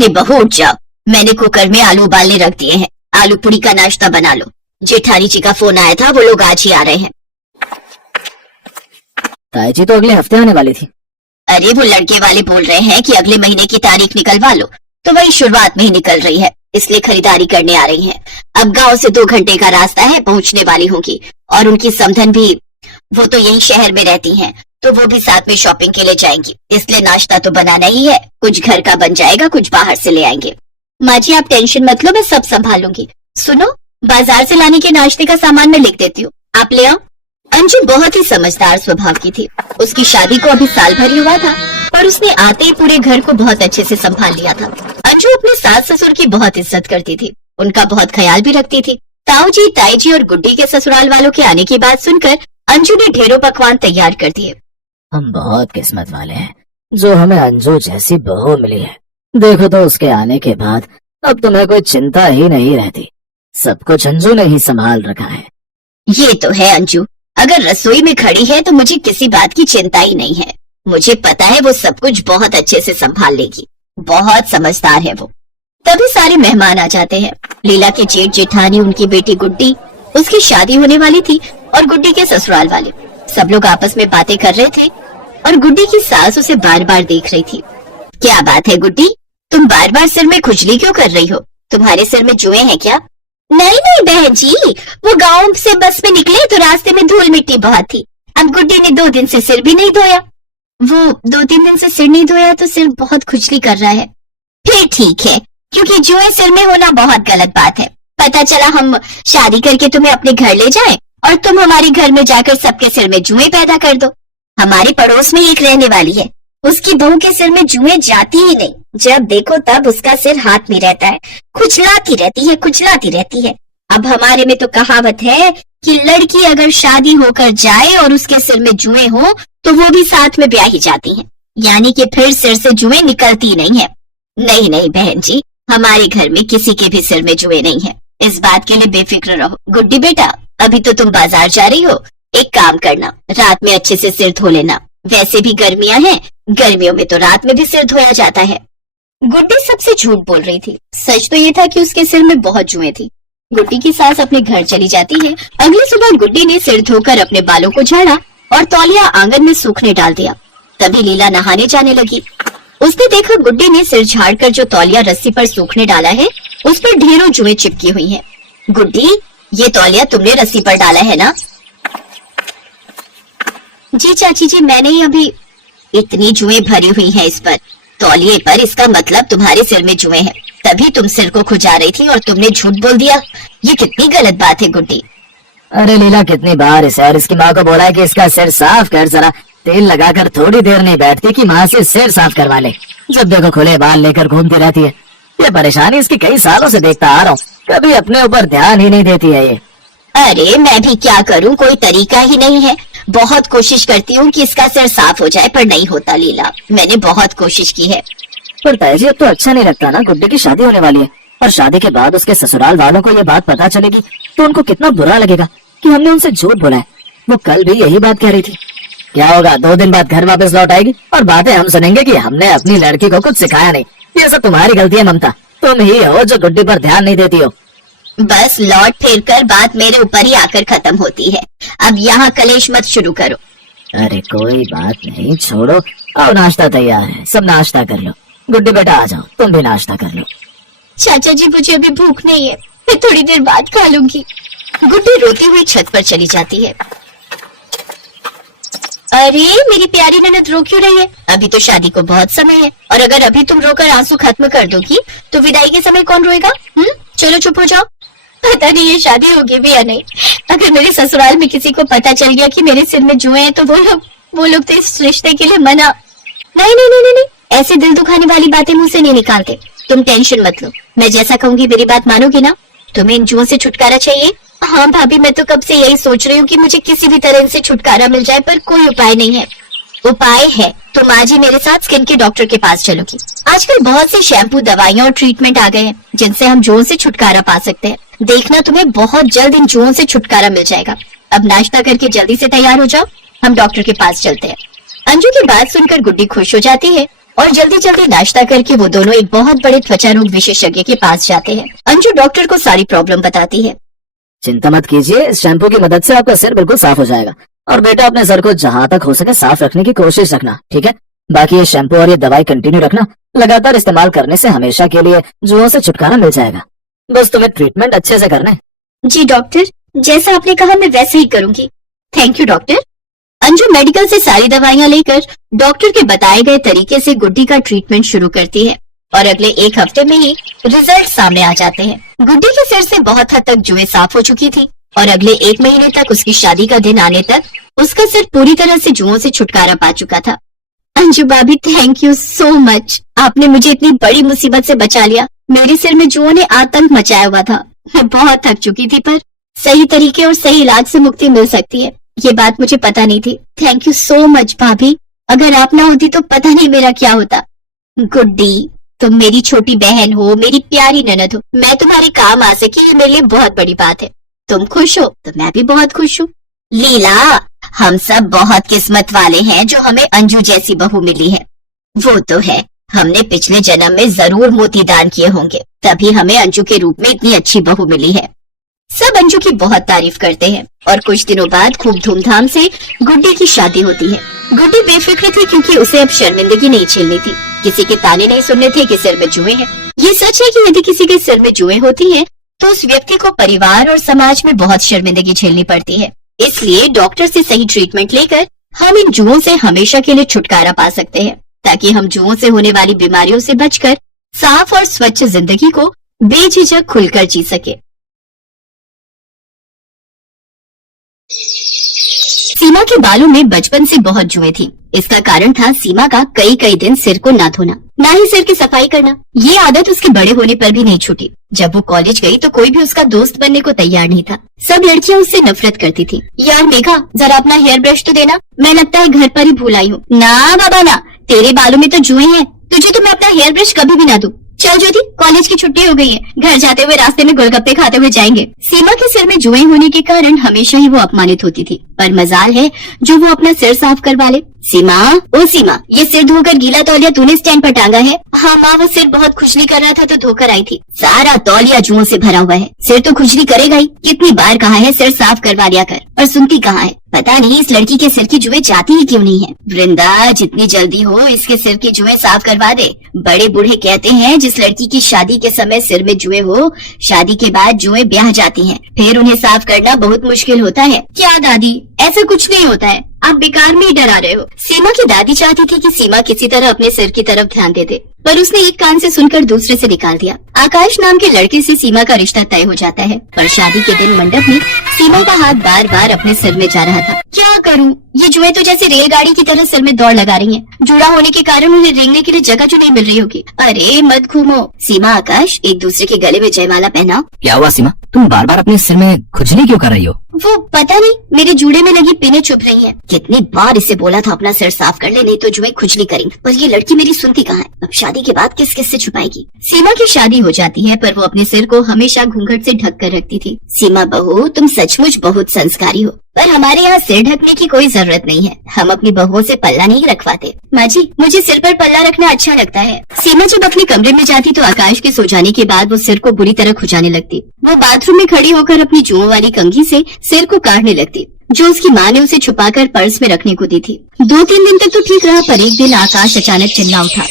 अरे बहू उठ जाओ, मैंने कुकर में आलू उबालने रख दिए हैं, आलू पूरी का नाश्ता बना लो। जेठानी जी का फोन आया था, वो लोग आज ही आ रहे हैं। ताई जी तो अगले हफ्ते आने वाली थी। अरे वो लड़के वाले बोल रहे हैं कि अगले महीने की तारीख निकलवा लो, तो वही शुरुआत में ही निकल रही है, इसलिए खरीदारी करने आ रही हैं। अब गांव से 2 घंटे का रास्ता है, पहुंचने वाली होंगी। और उनकी समधन भी, वो तो यही शहर में रहती हैं, तो वो भी साथ में शॉपिंग के लिए जाएंगी, इसलिए नाश्ता तो बनाना ही है। कुछ घर का बन जाएगा, कुछ बाहर से ले आएंगे। माँ जी आप टेंशन मत लो, मैं सब संभालूंगी। सुनो, बाजार से लाने के नाश्ते का सामान मैं लिख देती हूँ, आप ले आओ। अंजू बहुत ही समझदार स्वभाव की थी। उसकी शादी को अभी साल भर ही हुआ था, पर उसने आते ही पूरे घर को बहुत अच्छे से संभाल लिया था। अंजू अपने सास ससुर की बहुत इज्जत करती थी, उनका बहुत ख्याल भी रखती थी। ताऊ जी, ताई जी और गुड्डी के ससुराल वालों के आने की बात सुनकर अंजू ने ढेरों पकवान तैयार कर दिए। हम बहुत किस्मत वाले हैं जो हमें अंजू जैसी बहू मिली है। देखो तो उसके आने के बाद अब तुम्हें कोई चिंता ही नहीं रहती, सब कुछ अंजू ने ही संभाल रखा है। ये तो है अंजू, अगर रसोई में खड़ी है तो मुझे किसी बात की चिंता ही नहीं है। मुझे पता है वो सब कुछ बहुत अच्छे से संभाल लेगी, बहुत समझदार है वो। तभी सारे मेहमान आ जाते हैं। लीला के जेठ जेठानी, उनकी बेटी गुड्डी, उसकी शादी होने वाली थी, और गुड्डी के ससुराल वाले सब लोग आपस में बातें कर रहे थे। और गुड्डी की सास उसे बार बार देख रही थी। क्या बात है गुड्डी, तुम बार बार सिर में खुजली क्यों कर रही हो? तुम्हारे सिर में जुएं हैं क्या? नहीं नहीं बहन जी, वो गांव से बस में निकले तो रास्ते में धूल मिट्टी बहुत थी। अब गुड्डी ने 2 दिन से सिर भी नहीं धोया। वो 2-3 दिन से सिर नहीं धोया तो सिर बहुत खुजली कर रहा है। फिर ठीक है, क्योंकि जुएं सिर में होना बहुत गलत बात है। पता चला हम शादी करके तुम्हें अपने घर ले जाएं और तुम हमारे घर में जाकर सबके सिर में जुएं पैदा कर दो। हमारे पड़ोस में एक रहने वाली है, उसकी बहू के सिर में जुएं जाती ही नहीं। जब देखो तब उसका सिर हाथ में रहता है, खुजलाती रहती है। अब हमारे में तो कहावत है कि लड़की अगर शादी होकर जाए और उसके सिर में जुएं हो तो वो भी साथ में ब्याही जाती हैं, यानी कि फिर सिर से जुएं निकलती नहीं है। नहीं नहीं बहन जी, हमारे घर में किसी के भी सिर में जुएं नहीं है, इस बात के लिए बेफिक्र रहो। गुड्डी बेटा, अभी तो तुम बाजार जा रही हो, एक काम करना, रात में अच्छे से सिर धो लेना। वैसे भी गर्मियां हैं, गर्मियों में तो रात में भी सिर धोया जाता है। गुड्डी सबसे झूठ बोल रही थी। सच तो ये था कि उसके सिर में बहुत जुएं थी। गुड्डी की सास अपने घर चली जाती है। अगली सुबह गुड्डी ने सिर धोकर अपने बालों को झाड़ा और तौलिया आंगन में सूखने डाल दिया। तभी लीला नहाने जाने लगी। उसने देखा गुड्डी ने सिर झाड़कर जो तौलिया रस्सी पर सूखने डाला है उस पर ढेरों जुएं चिपकी हुई हैं। गुड्डी, ये तौलिया तुमने रस्सी पर डाला है ना? जी चाची जी, मैंने ही अभी। इतनी जुएं भरी हुई हैं इस पर, तौलिए पर, इसका मतलब तुम्हारे सिर में जुएं हैं, तभी तुम सिर को खुजा रही थी और तुमने झूठ बोल दिया। ये कितनी गलत बात है गुड्डी। अरे लीला, कितनी बार इसे और इसकी माँ को बोला है कि इसका सिर साफ कर, जरा तेल लगाकर थोड़ी देर नहीं बैठती कि माँ से सिर साफ करवा ले। जब देखो खुले बाल लेकर घूमती रहती है। ये परेशानी इसकी कई सालों से देखता आ रहा हूँ, कभी अपने ऊपर ध्यान ही नहीं देती है ये। अरे मैं भी क्या करूं, कोई तरीका ही नहीं है। बहुत कोशिश करती हूँ कि इसका सिर साफ हो जाए, पर नहीं होता लीला, मैंने बहुत कोशिश की है। पर ताई जी, अब तो अच्छा नहीं लगता ना, गुड्डी की शादी होने वाली है और शादी के बाद उसके ससुराल वालों को ये बात पता चलेगी तो उनको कितना बुरा लगेगा कि हमने उनसे झूठ बोला है। वो कल भी यही बात कह रही थी। क्या होगा, 2 दिन बाद घर वापस लौट आएगी और बातें हम सुनेंगे कि हमने अपनी लड़की को कुछ सिखाया नहीं। ये सब तुम्हारी गलती है ममता, तुम ही हो जो गुड्डी पर ध्यान नहीं देती हो। बस लौट फिर कर बात मेरे ऊपर ही आकर खत्म होती है। अब यहाँ कलेश मत शुरू करो। अरे कोई बात नहीं, छोड़ो, अब नाश्ता तैयार है, सब नाश्ता कर लो। गुड्डी बेटा आ जाओ, तुम भी नाश्ता कर लो। चाचा जी, मुझे अभी भूख नहीं है, मैं थोड़ी देर बाद खा लूंगी। गुड्डी रोती हुई छत पर चली जाती है। अरे मेरी प्यारी ननद रो क्यों रही है? अभी तो शादी को बहुत समय है, और अगर अभी तुम रोकर आंसू खत्म कर दोगी तो विदाई के समय कौन रोएगा? चलो चुप हो जाओ। पता नहीं ये शादी होगी भी या नहीं। अगर मेरे ससुराल में किसी को पता चल गया कि मेरे सिर में जुएं हैं तो वो लोग तो इस रिश्ते के लिए मना। नहीं नहीं नहीं नहीं, ऐसे दिल दुखाने वाली बातें मुंह से नहीं निकालते। तुम टेंशन मत लो, मैं जैसा कहूंगी मेरी बात मानोगी ना? तुम्हें इन जुओं से छुटकारा चाहिए? हाँ भाभी, मैं तो कब से यही सोच रही हूँ कि मुझे किसी भी तरह इनसे छुटकारा मिल जाए, पर कोई उपाय नहीं है। उपाय है, तुम आज ही मेरे साथ स्किन के डॉक्टर के पास चलोगी। आजकल बहुत से शैम्पू, दवाइयाँ और ट्रीटमेंट आ गए हैं जिनसे हम जुओं से छुटकारा पा सकते हैं। देखना, तुम्हें बहुत जल्द इन जुओं से छुटकारा मिल जाएगा। अब नाश्ता करके जल्दी से तैयार हो जाओ, हम डॉक्टर के पास चलते हैं। अंजू की बात सुनकर गुड्डी खुश हो जाती है और जल्दी जल्दी नाश्ता करके वो दोनों एक बहुत बड़े त्वचा रोग विशेषज्ञ के पास जाते हैं। अंजू डॉक्टर को सारी प्रॉब्लम बताती है। चिंता मत कीजिए, इस शैम्पू की मदद से आपका सिर बिल्कुल साफ हो जाएगा। और बेटा अपने सर को जहाँ तक हो सके साफ रखने की कोशिश रखना, ठीक है? बाकी ये शैम्पू और ये दवाई कंटिन्यू रखना। लगातार इस्तेमाल करने से हमेशा के लिए जुओं से छुटकारा मिल जाएगा। बस तुम्हें ट्रीटमेंट अच्छे से करना है। जी डॉक्टर, जैसा आपने कहा मैं वैसे ही करूंगी। Thank you doctor. Anju medical से सारी दवाइयां लेकर डॉक्टर के बताए गए तरीके से गुड्डी का ट्रीटमेंट शुरू करती है और अगले एक हफ्ते में ही रिजल्ट सामने आ जाते हैं। गुड्डी के सिर से बहुत हद तक जुएं साफ हो चुकी थी और अगले एक महीने तक उसकी शादी का दिन आने तक उसका सिर पूरी तरह से जुओं से छुटकारा पा चुका था। अंजू भाभी, थैंक यू सो मच। आपने मुझे इतनी बड़ी मुसीबत से बचा लिया। मेरे सिर में जुओं ने आतंक मचाया हुआ था। मैं बहुत थक चुकी थी, पर सही तरीके और सही इलाज से मुक्ति मिल सकती है, ये बात मुझे पता नहीं थी। थैंक यू सो मच भाभी। अगर आप ना होती तो पता नहीं मेरा क्या होता। गुड्डी, तुम मेरी छोटी बहन हो, मेरी प्यारी ननद हो। मैं तुम्हारे काम आ सकी, ये मेरे लिए बहुत बड़ी बात है। तुम खुश हो तो मैं भी बहुत खुश हूँ। लीला, हम सब बहुत किस्मत वाले हैं जो हमें अंजू जैसी बहू मिली है। वो तो है, हमने पिछले जन्म में जरूर मोती दान किए होंगे, तभी हमें अंजू के रूप में इतनी अच्छी बहू मिली है। सब अंजू की बहुत तारीफ करते हैं और कुछ दिनों बाद खूब धूमधाम से गुड्डी की शादी होती है। गुड्डी बेफिक्र थी क्योंकि उसे अब शर्मिंदगी नहीं झेलनी थी, किसी के ताने नहीं सुनने थे कि सिर में जुएं हैं। ये सच है कि यदि किसी के सिर में जुएं होती हैं, तो उस व्यक्ति को परिवार और समाज में बहुत शर्मिंदगी झेलनी पड़ती है। इसलिए डॉक्टर से सही ट्रीटमेंट लेकर हम इन जुओं से हमेशा के लिए छुटकारा पा सकते हैं, ताकि हम जुओं से होने वाली बीमारियों से बचकर साफ और स्वच्छ जिंदगी को बेझिझक खुलकर जी सके। सीमा के बालों में बचपन से बहुत जुएं थी। इसका कारण था सीमा का कई दिन सिर को ना धोना, ना ही सिर की सफाई करना। ये आदत उसके बड़े होने पर भी नहीं छूटी। जब वो कॉलेज गई तो कोई भी उसका दोस्त बनने को तैयार नहीं था। सब लड़कियां उससे नफरत करती थी। यार मेघा, जरा अपना हेयर ब्रश तो देना, मैं लगता है घर पर ही भूल आई हूँ। ना बाबा ना, तेरे बालों में तो जुएं हैं, तुझे तो मैं अपना हेयर ब्रश कभी भी ना दूं। चल ज्योति, कॉलेज की छुट्टी हो गई है, घर जाते हुए रास्ते में गोलगप्पे खाते हुए जाएंगे। सीमा के सिर में जुएं होने के कारण हमेशा ही वो अपमानित होती थी, पर मजाल है जो वो अपना सिर साफ करवा ले। सीमा, ओ सीमा, ये सिर धोकर गीला तौलिया तूने स्टैंड पर टांगा है? हाँ माँ, वो सिर बहुत खुजली कर रहा था तो धोकर आई थी। सारा तौलिया जुओं से भरा हुआ है, सिर तो खुजली करेगा ही। कितनी बार कहा है सिर साफ करवा लिया कर, और सुनती कहाँ है। पता नहीं इस लड़की के सिर की जुएं जाती ही क्यों नहीं है। वृंदा, जितनी जल्दी हो इसके सिर की जुएं साफ करवा दे। बड़े बूढ़े कहते हैं जिस लड़की की शादी के समय सिर में जुएं हो, शादी के बाद जुएं ब्याह जाती हैं, फिर उन्हें साफ करना बहुत मुश्किल होता है। क्या दादी, ऐसा कुछ नहीं होता है, आप बेकार में ही डरा रहे हो। सीमा की दादी चाहती थी कि सीमा किसी तरह अपने सिर की तरफ ध्यान दे दे, पर उसने एक कान से सुनकर दूसरे से निकाल दिया। आकाश नाम के लड़के से सीमा का रिश्ता तय हो जाता है, पर शादी के दिन मंडप में सीमा का हाथ बार बार अपने सिर में जा रहा था। क्या करूं, ये जुएं तो जैसे रेलगाड़ी की तरह सिर में दौड़ लगा रही हैं। जुड़ा होने के कारण उन्हें रेंगने के लिए जगह जो नहीं मिल रही होगी। अरे मत घूमो। सीमा, आकाश, एक दूसरे के गले में जयमाला पहनाओ। क्या हुआ सीमा, तुम बार बार अपने सिर में खुजली क्यों कर रही हो? वो पता नहीं, मेरे जूड़े में लगी पिनें चुभ रही हैं। कितनी बार इसे बोला था अपना सिर साफ कर ले, नहीं तो जुएं खुजली करेंगी, पर ये लड़की मेरी सुनती कहाँ है। अब शादी के बाद किस किस से छुपाएगी। सीमा की शादी हो जाती है, पर वो अपने सिर को हमेशा घूंघट से ढक कर रखती थी। सीमा बहू, तुम सचमुच बहुत संस्कारी हो, पर हमारे यहाँ सिर ढकने की कोई जरूरत नहीं है। हम अपनी बहुओं से पल्ला नहीं रखवाते। माँ जी, मुझे सिर पर पल्ला रखना अच्छा लगता है। सीमा जब अपने कमरे में जाती तो आकाश के सो जाने के बाद वो सिर को बुरी तरह खुजाने लगती। वो बाथरूम में खड़ी होकर अपनी जुओं वाली कंघी से सिर को काटने लगती, जो उसकी माँ ने उसे छुपाकर पर्स में रखने को दी थी। 2-3 दिन तक तो ठीक रहा, पर एक दिन आकाश अचानक चिल्ला उठा।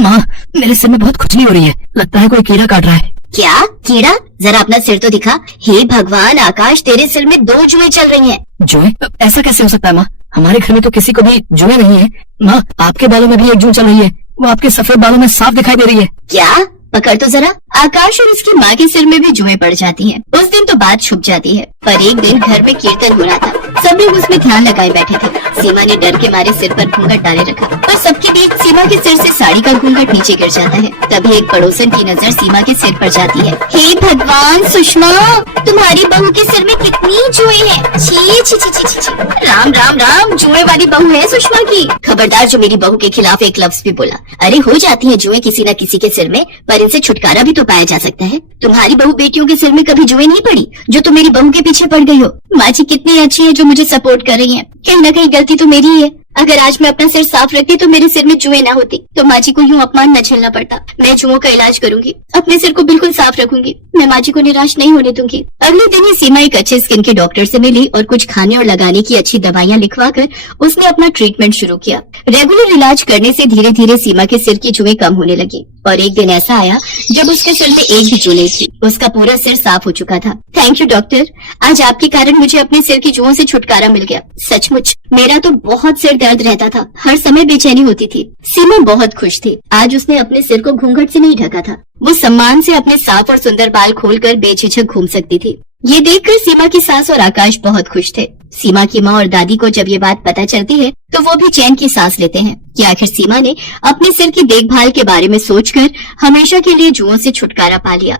माँ, मेरे सिर में बहुत खुजली हो रही है, लगता है कोई कीड़ा काट रहा है। क्या कीड़ा? जरा अपना सिर तो दिखा। हे भगवान आकाश, तेरे सिर में 2 जुएं चल रही हैं। जुएं? ऐसा कैसे हो सकता है माँ? हमारे घर में तो किसी को भी जुएं नहीं है। माँ, आपके बालों में भी एक जूं चल रही है, वो आपके सफेद बालों में साफ दिखाई दे रही है। क्या? पकड़ तो जरा। आकाश और उसकी माँ के सिर में भी जुएं पड़ जाती हैं। उस दिन तो बात छुप जाती है, पर एक दिन घर में कीर्तन हो रहा था। सब लोग उसमें ध्यान लगाए बैठे थे। सीमा ने डर के मारे सिर पर घूंघट डाले रखा, पर सबके बीच सीमा के सिर से साड़ी का घूंघट नीचे गिर जाता है। तभी एक पड़ोसन की नजर सीमा के सिर पर जाती है। हे भगवान सुषमा, तुम्हारी बहू के सिर में कितनी जुएं हैं। छी छी छी छी छी। राम राम राम, जुएं वाली बहू है सुषमा की। खबरदार जो मेरी बहू के खिलाफ एक लफ्ज भी बोला। अरे हो जाती है जुएं किसी न किसी के सिर में, पर इनसे छुटकारा भी तो पाया जा सकता है। तुम्हारी बहू बेटियों के सिर में कभी जुएं नहीं पड़ी जो तुम मेरी बहू के पीछे पड़ गई हो। माँ जी कितनी अच्छी है जो मुझे सपोर्ट कर रही है। कहीं न कहीं गलती तो मेरी ही है। अगर आज मैं अपना सिर साफ रखती तो मेरे सिर में जुएं ना होती, तो माँ जी को यूं अपमान न झेलना पड़ता। मैं जुओं का इलाज करूंगी, अपने सिर को बिल्कुल साफ रखूंगी। मैं माँ जी को निराश नहीं होने दूंगी। अगले दिन ही सीमा एक अच्छे स्किन के डॉक्टर से मिली और कुछ खाने और लगाने की अच्छी दवाइयां लिखवाकर उसने अपना ट्रीटमेंट शुरू किया। रेगुलर इलाज करने से धीरे धीरे सीमा के सिर की जुएं कम होने लगी और एक दिन ऐसा आया जब उसके सिर में एक भी जू नहीं थी। उसका पूरा सिर साफ हो चुका था। थैंक यू डॉक्टर, आज आपके कारण मुझे अपने सिर की जुओं से छुटकारा मिल गया। सचमुच मेरा तो बहुत सिर दर्द रहता था, हर समय बेचैनी होती थी। सीमा बहुत खुश थी। आज उसने अपने सिर को घूंघट से नहीं ढका था। वो सम्मान से अपने साफ और सुंदर बाल खोलकर बेझिझक घूम सकती थी। ये देखकर सीमा की सास और आकाश बहुत खुश थे। सीमा की माँ और दादी को जब ये बात पता चलती है तो वो भी चैन की सांस लेते हैं कि आखिर सीमा ने अपने सिर की देखभाल के बारे में सोचकर हमेशा के लिए जुओं से छुटकारा पा लिया।